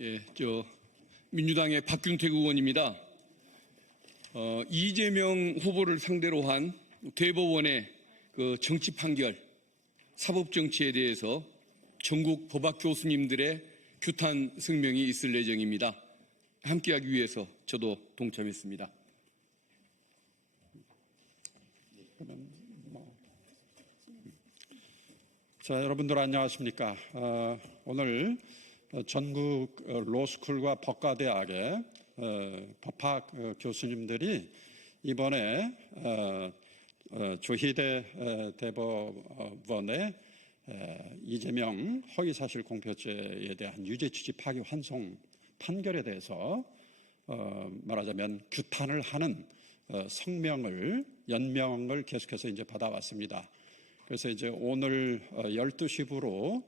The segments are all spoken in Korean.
예, 민주당의 박균택 의원입니다. 이재명 후보를 상대로 한 대법원의 그 정치 판결, 사법 정치에 대해서 전국 법학 교수님들의 규탄 성명이 있을 예정입니다. 함께하기 위해서 저도 동참했습니다. 자, 여러분들 안녕하십니까? 오늘 전국 로스쿨과 법과대학의 법학 교수님들이 이번에 조희대 대법원의 이재명 허위사실 공표죄에 대한 유죄 취지 파기 환송 판결에 대해서 말하자면 규탄을 하는 성명을 연명을 계속해서 이제 받아왔습니다. 그래서 이제 오늘 12시부로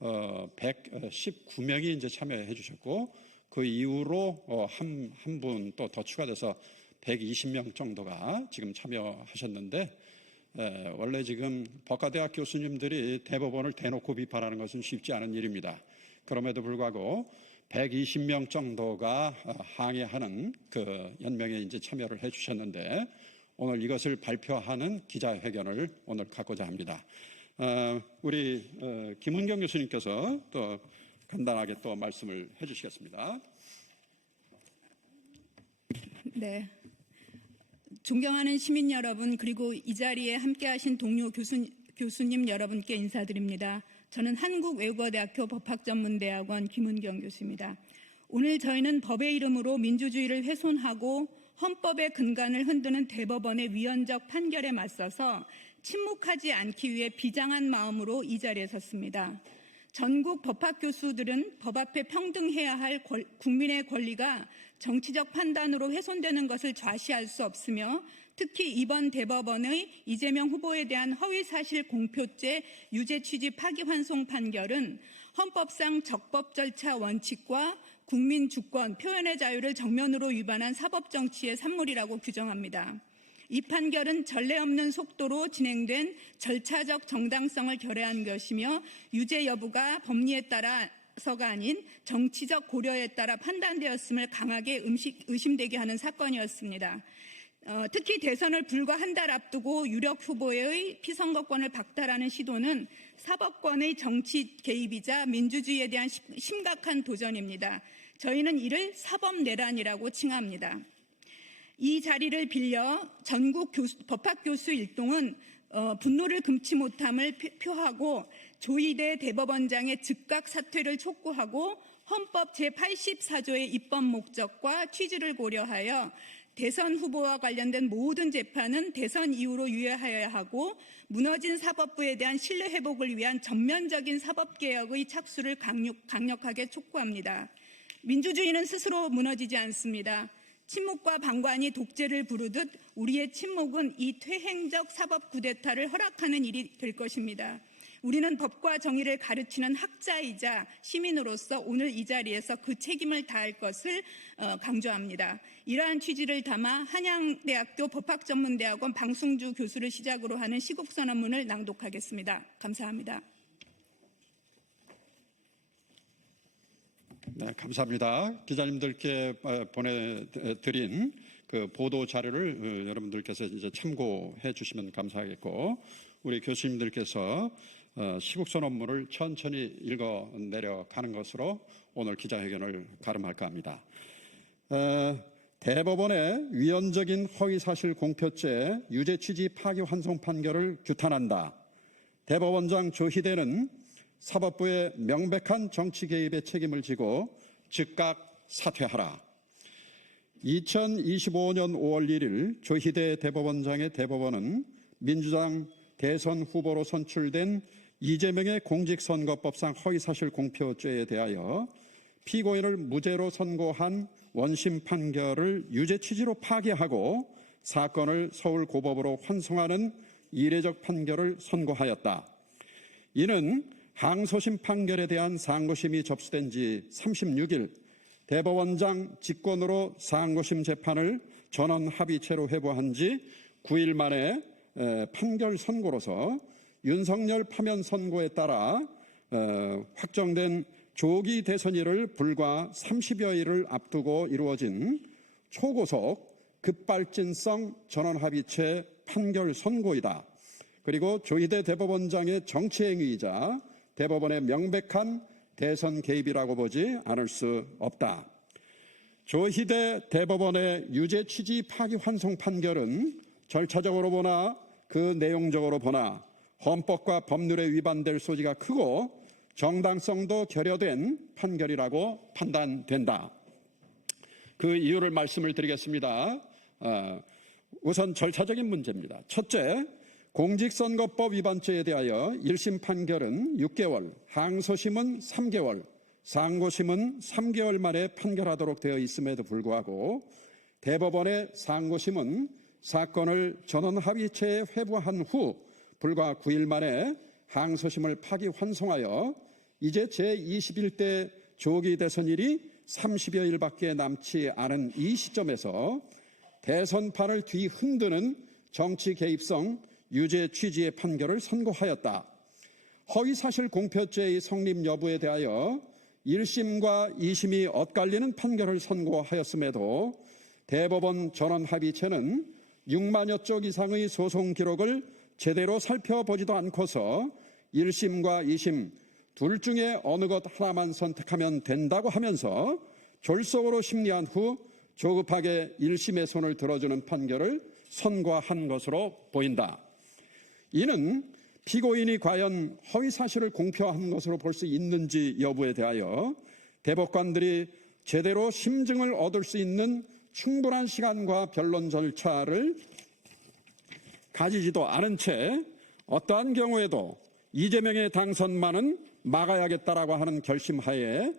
119명이 이제 참여해 주셨고, 그 이후로 한 분 또 더 추가돼서 120명 정도가 지금 참여하셨는데, 원래 지금 법과대학 교수님들이 대법원을 대놓고 비판하는 것은 쉽지 않은 일입니다. 그럼에도 불구하고 120명 정도가 항의하는 그 연명에 이제 참여를 해 주셨는데, 오늘 이것을 발표하는 기자회견을 오늘 갖고자 합니다. 우리 김은경 교수님께서 또 간단하게 또 말씀을 해 주시겠습니다. 네. 존경하는 시민 여러분, 그리고 이 자리에 함께하신 동료 교수님 여러분께 인사드립니다. 저는 한국외국어대학교 법학전문대학원 김은경 교수입니다. 오늘 저희는 법의 이름으로 민주주의를 훼손하고 헌법의 근간을 흔드는 대법원의 위헌적 판결에 맞서서 침묵하지 않기 위해 비장한 마음으로 이 자리에 섰습니다. 전국 법학 교수들은 법 앞에 평등해야 할 국민의 권리가 정치적 판단으로 훼손되는 것을 좌시할 수 없으며, 특히 이번 대법원의 이재명 후보에 대한 허위사실 공표죄 유죄 취지 파기환송 판결은 헌법상 적법 절차 원칙과 국민 주권, 표현의 자유를 정면으로 위반한 사법정치의 산물이라고 규정합니다. 이 판결은 전례 없는 속도로 진행된 절차적 정당성을 결여한 것이며, 유죄 여부가 법리에 따라서가 아닌 정치적 고려에 따라 판단되었음을 강하게 의심되게 하는 사건이었습니다. 특히 대선을 불과 한 달 앞두고 유력 후보의 피선거권을 박탈하는 시도는 사법권의 정치 개입이자 민주주의에 대한 심각한 도전입니다. 저희는 이를 사법내란이라고 칭합니다. 이 자리를 빌려 전국 법학교수 일동은 분노를 금치 못함을 표하고 조희대 대법원장의 즉각 사퇴를 촉구하고 헌법 제84조의 입법 목적과 취지를 고려하여 대선 후보와 관련된 모든 재판은 대선 이후로 유예하여야 하고, 무너진 사법부에 대한 신뢰 회복을 위한 전면적인 사법개혁의 착수를 강력하게 촉구합니다. 민주주의는 스스로 무너지지 않습니다. 침묵과 방관이 독재를 부르듯 우리의 침묵은 이 퇴행적 사법 쿠데타를 허락하는 일이 될 것입니다. 우리는 법과 정의를 가르치는 학자이자 시민으로서 오늘 이 자리에서 그 책임을 다할 것을 강조합니다. 이러한 취지를 담아 한양대학교 법학전문대학원 방승주 교수를 시작으로 하는 시국선언문을 낭독하겠습니다. 감사합니다. 네, 감사합니다. 기자님들께 보내드린 그 보도 자료를 여러분들께서 이제 참고해 주시면 감사하겠고, 우리 교수님들께서 시국선언문을 천천히 읽어 내려가는 것으로 오늘 기자회견을 가름할까 합니다. 대법원의 위헌적인 허위사실 공표죄 유죄 취지 파기환송 판결을 규탄한다. 대법원장 조희대는 사법부의 명백한 정치 개입의 책임을 지고 즉각 사퇴하라. 2025년 5월 1일 조희대 대법원장의 대법원은 민주당 대선 후보로 선출된 이재명의 공직선거법상 허위사실 공표죄에 대하여 피고인을 무죄로 선고한 원심 판결을 유죄 취지로 파기하고 사건을 서울고법으로 환송하는 이례적 판결을 선고하였다. 이는 항소심 판결에 대한 상고심이 접수된 지 36일 대법원장 직권으로 상고심 재판을 전원 합의체로 회부한 지 9일 만에 판결 선고로서 윤석열 파면 선고에 따라 확정된 조기 대선일을 불과 30여일을 앞두고 이루어진 초고속 급발진성 전원합의체 판결 선고이다. 그리고 조희대 대법원장의 정치행위이자 대법원의 명백한 대선 개입이라고 보지 않을 수 없다. 조희대 대법원의 유죄 취지 파기환송 판결은 절차적으로 보나 그 내용적으로 보나 헌법과 법률에 위반될 소지가 크고 정당성도 결여된 판결이라고 판단된다. 그 이유를 말씀을 드리겠습니다. 우선 절차적인 문제입니다. 첫째, 공직선거법 위반죄에 대하여 1심 판결은 6개월, 항소심은 3개월, 상고심은 3개월 만에 판결하도록 되어 있음에도 불구하고 대법원의 상고심은 사건을 전원합의체에 회부한 후 불과 9일 만에 항소심을 파기환송하여 이제 제21대 조기 대선일이 30여일밖에 남지 않은 이 시점에서 대선판을 뒤흔드는 정치 개입성 유죄 취지의 판결을 선고하였다. 허위사실 공표죄의 성립 여부에 대하여 1심과 2심이 엇갈리는 판결을 선고하였음에도 대법원 전원합의체는 6만여 쪽 이상의 소송 기록을 제대로 살펴보지도 않고서 1심과 2심 둘 중에 어느 것 하나만 선택하면 된다고 하면서 졸속으로 심리한 후 조급하게 1심의 손을 들어주는 판결을 선고한 것으로 보인다. 이는 피고인이 과연 허위사실을 공표한 것으로 볼 수 있는지 여부에 대하여 대법관들이 제대로 심증을 얻을 수 있는 충분한 시간과 변론 절차를 가지지도 않은 채 어떠한 경우에도 이재명의 당선만은 막아야겠다라고 하는 결심하에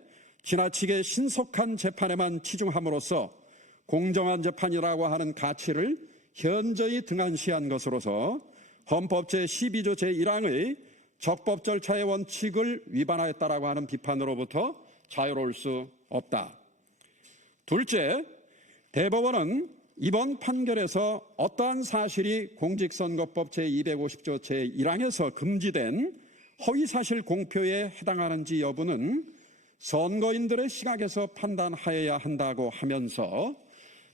지나치게 신속한 재판에만 치중함으로써 공정한 재판이라고 하는 가치를 현저히 등한시한 것으로서 헌법 제12조 제1항의 적법 절차의 원칙을 위반하였다라고 하는 비판으로부터 자유로울 수 없다. 둘째, 대법원은 이번 판결에서 어떠한 사실이 공직선거법 제250조 제1항에서 금지된 허위사실 공표에 해당하는지 여부는 선거인들의 시각에서 판단하여야 한다고 하면서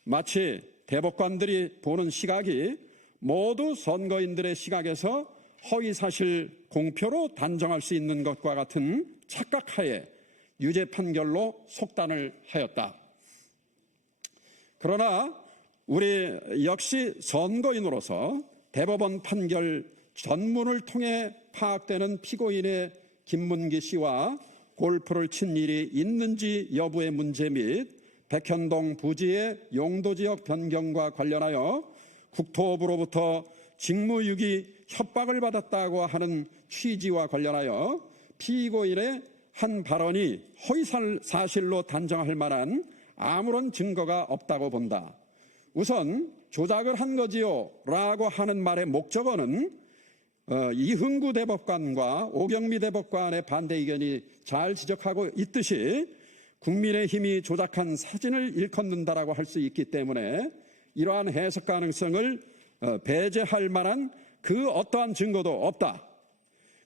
마치 대법관들이 보는 시각이 모두 선거인들의 시각에서 허위사실 공표로 단정할 수 있는 것과 같은 착각하에 유죄 판결로 속단을 하였다. 그러나 우리 역시 선거인으로서 대법원 판결 전문을 통해 파악되는 피고인의 김문기 씨와 골프를 친 일이 있는지 여부의 문제 및 백현동 부지의 용도지역 변경과 관련하여 국토부로부터 직무유기 협박을 받았다고 하는 취지와 관련하여 피고인의 한 발언이 허위사실로 단정할 만한 아무런 증거가 없다고 본다. 우선 조작을 한 거지요 라고 하는 말의 목적어는 이흥구 대법관과 오경미 대법관의 반대 의견이 잘 지적하고 있듯이 국민의힘이 조작한 사진을 일컫는다라고 할 수 있기 때문에 이러한 해석 가능성을 배제할 만한 그 어떠한 증거도 없다.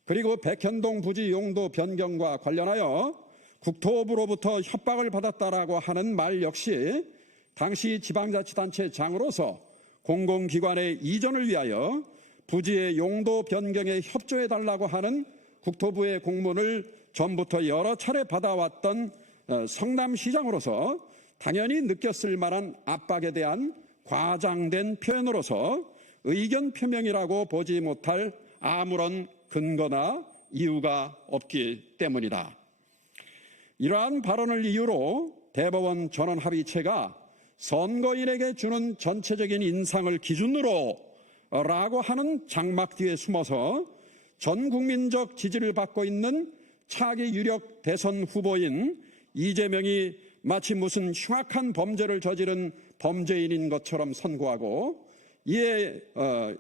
그리고 백현동 부지 용도 변경과 관련하여 국토부로부터 협박을 받았다라고 하는 말 역시 당시 지방자치단체장으로서 공공기관의 이전을 위하여 부지의 용도 변경에 협조해달라고 하는 국토부의 공문을 전부터 여러 차례 받아왔던 성남시장으로서 당연히 느꼈을 만한 압박에 대한 과장된 표현으로서 의견 표명이라고 보지 못할 아무런 근거나 이유가 없기 때문이다. 이러한 발언을 이유로 대법원 전원합의체가 선거인에게 주는 전체적인 인상을 기준으로 라고 하는 장막 뒤에 숨어서 전 국민적 지지를 받고 있는 차기 유력 대선 후보인 이재명이 마치 무슨 흉악한 범죄를 저지른 범죄인인 것처럼 선고하고 이에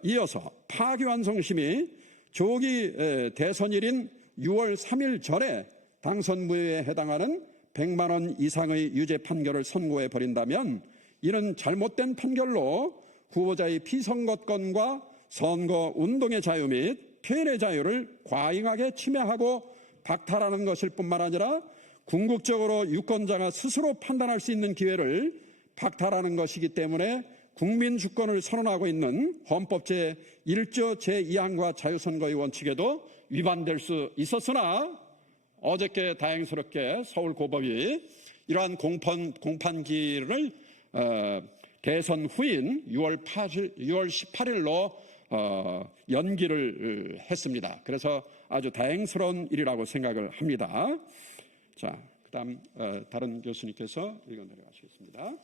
이어서 파기환송심이 조기 대선일인 6월 3일 전에 당선 무효에 해당하는 100만 원 이상의 유죄 판결을 선고해 버린다면 이는 잘못된 판결로 후보자의 피선거권과 선거운동의 자유 및 표현의 자유를 과잉하게 침해하고 박탈하는 것일 뿐만 아니라 궁극적으로 유권자가 스스로 판단할 수 있는 기회를 박탈하는 것이기 때문에 국민 주권을 선언하고 있는 헌법 제1조 제2항과 자유선거의 원칙에도 위반될 수 있었으나 어저께 다행스럽게 서울고법이 이러한 공판기를 대선 후인 6월 18일로 연기를 했습니다. 그래서 아주 다행스러운 일이라고 생각을 합니다. 자, 그다음 다른 교수님께서 읽어 내려가시겠습니다.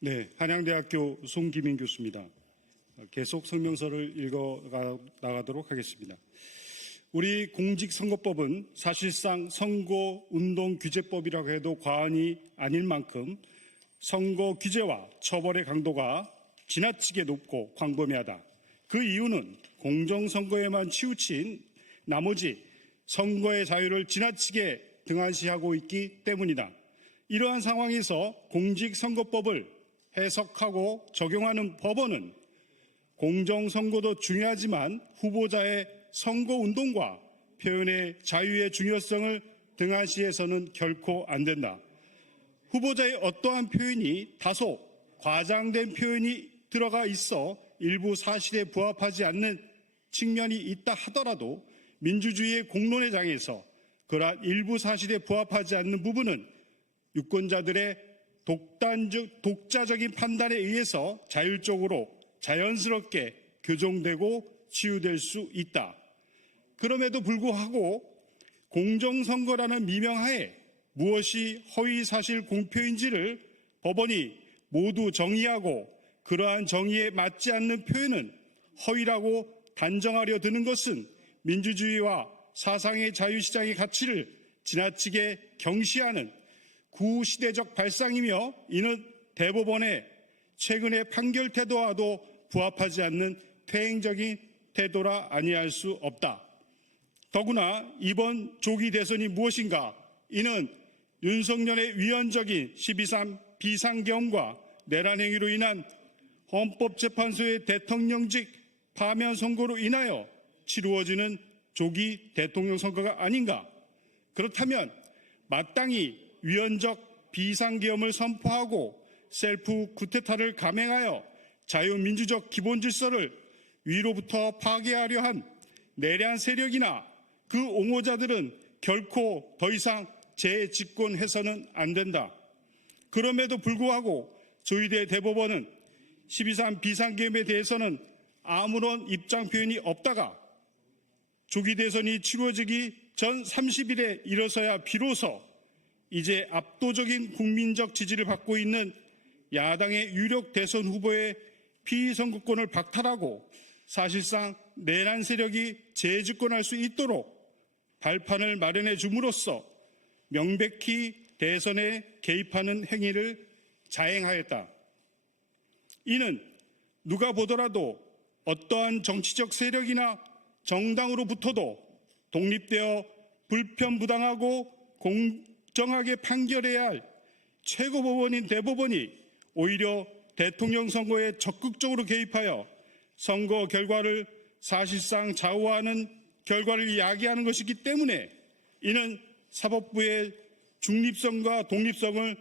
네, 한양대학교 송기민 교수입니다. 계속 성명서를 읽어 나가도록 하겠습니다. 우리 공직선거법은 사실상 선거운동규제법이라고 해도 과언이 아닐 만큼 선거 규제와 처벌의 강도가 지나치게 높고 광범위하다. 그 이유는 공정선거에만 치우친 나머지 선거의 자유를 지나치게 등한시하고 있기 때문이다. 이러한 상황에서 공직선거법을 해석하고 적용하는 법원은 공정선거도 중요하지만 후보자의 선거운동과 표현의 자유의 중요성을 등한시해서는 결코 안 된다. 후보자의 어떠한 표현이 다소 과장된 표현이 들어가 있어 일부 사실에 부합하지 않는 측면이 있다 하더라도 민주주의의 공론의 장에서 그러한 일부 사실에 부합하지 않는 부분은 유권자들의 독자적인 판단에 의해서 자율적으로 자연스럽게 교정되고 치유될 수 있다. 그럼에도 불구하고 공정선거라는 미명하에 무엇이 허위사실 공표인지를 법원이 모두 정의하고 그러한 정의에 맞지 않는 표현은 허위라고 단정하려 드는 것은 민주주의와 사상의 자유시장의 가치를 지나치게 경시하는 구시대적 발상이며 이는 대법원의 최근의 판결 태도와도 부합하지 않는 퇴행적인 태도라 아니할 수 없다. 더구나 이번 조기 대선이 무엇인가? 이는 윤석열의 위헌적인 12.3 비상계엄과 내란 행위로 인한 헌법재판소의 대통령직 파면 선고로 인하여 치루어지는 조기 대통령 선거가 아닌가? 그렇다면 마땅히 위헌적 비상계엄을 선포하고 셀프 쿠데타를 감행하여 자유민주적 기본질서를 위로부터 파괴하려 한 내란 세력이나 그 옹호자들은 결코 더 이상 재집권해서는 안 된다. 그럼에도 불구하고 조희대 대법원은 12.3 비상계엄에 대해서는 아무런 입장 표현이 없다가 조기 대선이 치루어지기 전 30일에 이뤄서야 비로소 이제 압도적인 국민적 지지를 받고 있는 야당의 유력 대선 후보의 피선거권을 박탈하고 사실상 내란 세력이 재집권할 수 있도록 발판을 마련해 줌으로써 명백히 대선에 개입하는 행위를 자행하였다. 이는 누가 보더라도 어떠한 정치적 세력이나 정당으로부터도 독립되어 불편부당하고 공정하게 판결해야 할 최고법원인 대법원이 오히려 대통령 선거에 적극적으로 개입하여 선거 결과를 사실상 좌우하는 결과를 야기하는 것이기 때문에 이는 사법부의 중립성과 독립성을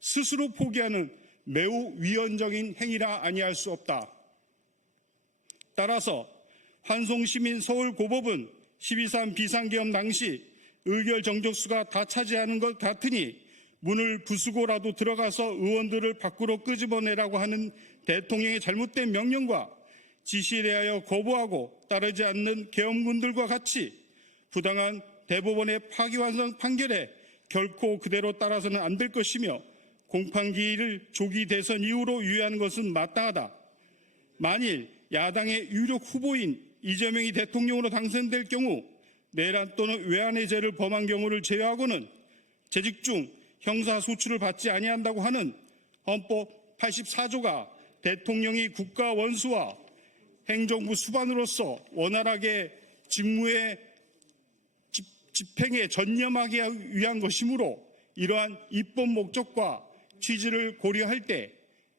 스스로 포기하는 매우 위헌적인 행위라 아니할 수 없다. 따라서 환송시민 서울고법은 12.3 비상계엄 당시 의결 정족수가 다 차지하는 것 같으니 문을 부수고라도 들어가서 의원들을 밖으로 끄집어내라고 하는 대통령의 잘못된 명령과 지시에 대하여 거부하고 따르지 않는 계엄군들과 같이 부당한 대법원의 파기환송 판결에 결코 그대로 따라서는 안 될 것이며 공판기일을 조기 대선 이후로 유예하는 것은 마땅하다. 만일 야당의 유력 후보인 이재명이 대통령으로 당선될 경우 내란 또는 외환의 죄를 범한 경우를 제외하고는 재직 중 형사소추를 받지 아니한다고 하는 헌법 84조가 대통령이 국가 원수와 행정부 수반으로서 원활하게 직무의 집행에 전념하기 위한 것이므로 이러한 입법 목적과 취지를 고려할 때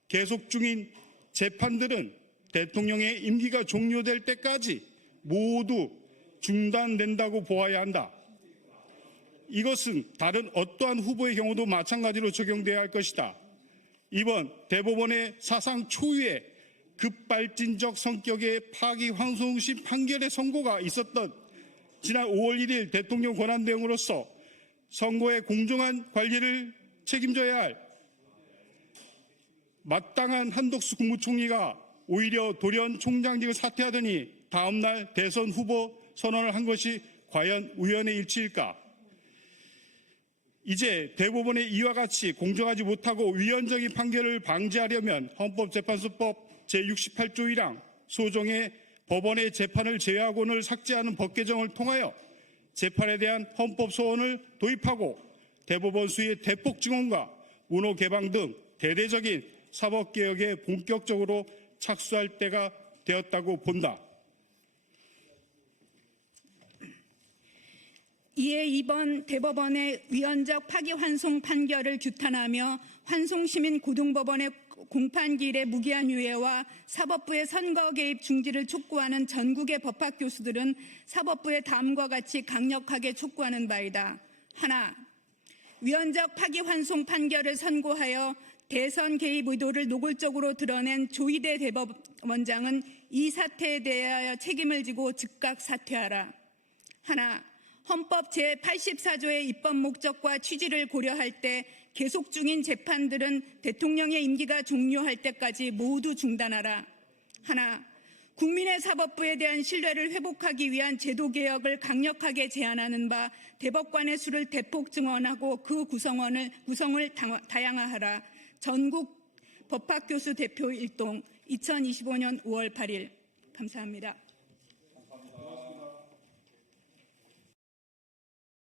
계속 중인 재판들은 대통령의 임기가 종료될 때까지 모두 중단된다고 보아야 한다. 이것은 다른 어떠한 후보의 경우도 마찬가지로 적용되어야 할 것이다. 이번 대법원의 사상 초유의 급발진적 성격의 파기환송심 판결의 선고가 있었던 지난 5월 1일 대통령 권한대행으로서 선거의 공정한 관리를 책임져야 할 마땅한 한덕수 국무총리가 오히려 돌연 총장직을 사퇴하더니 다음날 대선 후보 선언을 한 것이 과연 우연의 일치일까? 이제 대법원의 이와 같이 공정하지 못하고 위헌적인 판결을 방지하려면 헌법재판소법 제68조 1항 소정의 법원의 재판을 제외하고는 삭제하는 법 개정을 통하여 재판에 대한 헌법 소원을 도입하고 대법원 수의 대폭 증원과 문호 개방 등 대대적인 사법개혁에 본격적으로 착수할 때가 되었다고 본다. 이에 이번 대법원의 위헌적 파기환송 판결을 규탄하며 환송시민 고등법원의 공판기일의 무기한 유예와 사법부의 선거 개입 중지를 촉구하는 전국의 법학 교수들은 사법부의 다음과 같이 강력하게 촉구하는 바이다. 하나, 위헌적 파기환송 판결을 선고하여 대선 개입 의도를 노골적으로 드러낸 조희대 대법원장은 이 사태에 대하여 책임을 지고 즉각 사퇴하라. 하나, 헌법 제84조의 입법 목적과 취지를 고려할 때 계속 중인 재판들은 대통령의 임기가 종료할 때까지 모두 중단하라. 하나, 국민의 사법부에 대한 신뢰를 회복하기 위한 제도개혁을 강력하게 제안하는 바 대법관의 수를 대폭 증원하고 그 구성을 다양화하라. 전국 법학교수 대표 일동 2025년 5월 8일. 감사합니다.